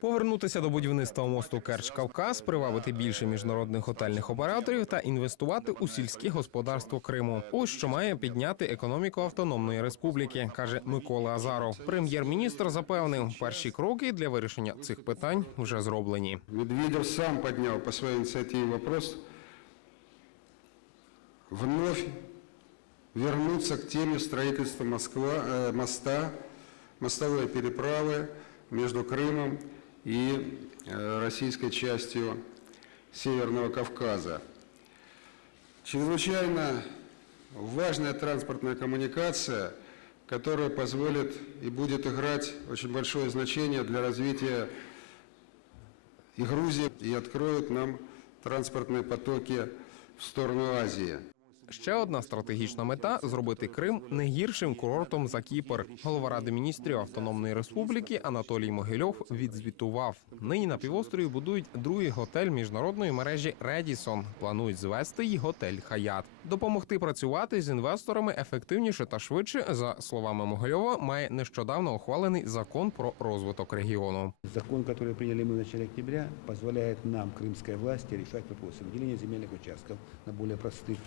Повернутися до будівництва мосту Керч Кавказ, привабити більше міжнародних готельних операторів та інвестувати у сільське господарство Криму. Ось що має підняти економіку автономної республіки, каже Микола Азаров. Прем'єр-міністр запевнив, перші кроки для вирішення цих питань вже зроблені. Медведев сам поднял по своей инициативе вопрос вновь вернуться к теме строительства Москва, э, моста, мостовой переправы между Крымом и э, российской частью Северного Кавказа. Чрезвычайно важная транспортная коммуникация, которая позволит и будет играть очень большое значение для развития и Грузии, и откроют нам транспортные потоки в сторону Азии. Ще одна стратегічна мета зробити Крим не гіршим курортом за Кіпр. Голова ради міністрів Автономної Республіки Анатолій Могильов відзвітував. Нині на півострові будують другий готель міжнародної мережі Редісон. Планують звести й готель Хаят. Допомогти працювати з інвесторами ефективніше та швидше, за словами Могильова, має нещодавно ухвалений закон про розвиток регіону. Закон, который приняли мы в начале октября, позволяет нам, крымской власти, решать вопросы выделения земельных участков на более простых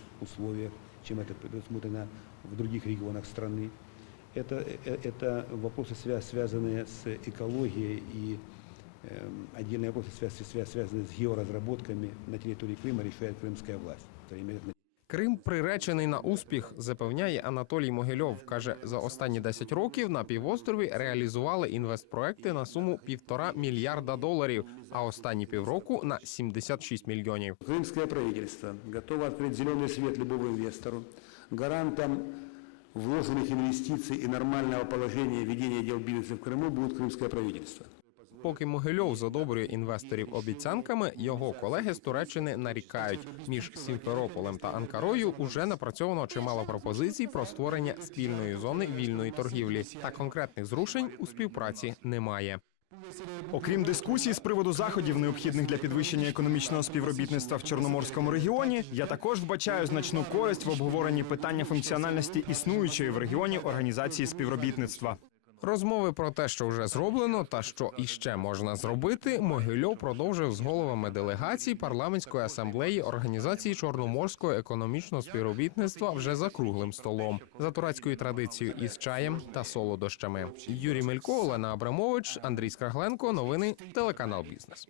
условиях, чем это предусмотрено в других регионах страны. Это, э, это вопросы, свя- связанные с экологией и эм, отдельные вопросы, свя- свя- связанные с георазработками на территории Крыма, решает крымская власть. Это имеет Крим приречений на успіх, запевняє Анатолій Могильов. каже, за останні 10 років на півострові реалізували інвестпроекти на суму півтора мільярда доларів, а останні півроку на 76 мільйонів. Крымское правительство готово открыть зеленый свет любому инвестору. Гарантом вложенных инвестиций и нормального положения ведения дел бизнеса в Крыму будет крымское правительство. Поки Могильов задобрює інвесторів обіцянками, його колеги з Туреччини нарікають. Між Сімферополем та Анкарою уже напрацьовано чимало пропозицій про створення спільної зони вільної торгівлі. Та конкретних зрушень у співпраці немає. Окрім дискусій з приводу заходів, необхідних для підвищення економічного співробітництва в Чорноморському регіоні, я також вбачаю значну користь в обговоренні питання функціональності існуючої в регіоні організації співробітництва. Розмови про те, що вже зроблено, та що іще можна зробити, Могильов продовжив з головами делегацій парламентської асамблеї організації Чорноморського економічного співробітництва вже за круглим столом, за турецькою традицією із чаєм та солодощами. Юрій Мелько, Олена Абрамович, Андрій Скрагленко. Новини телеканал Бізнес.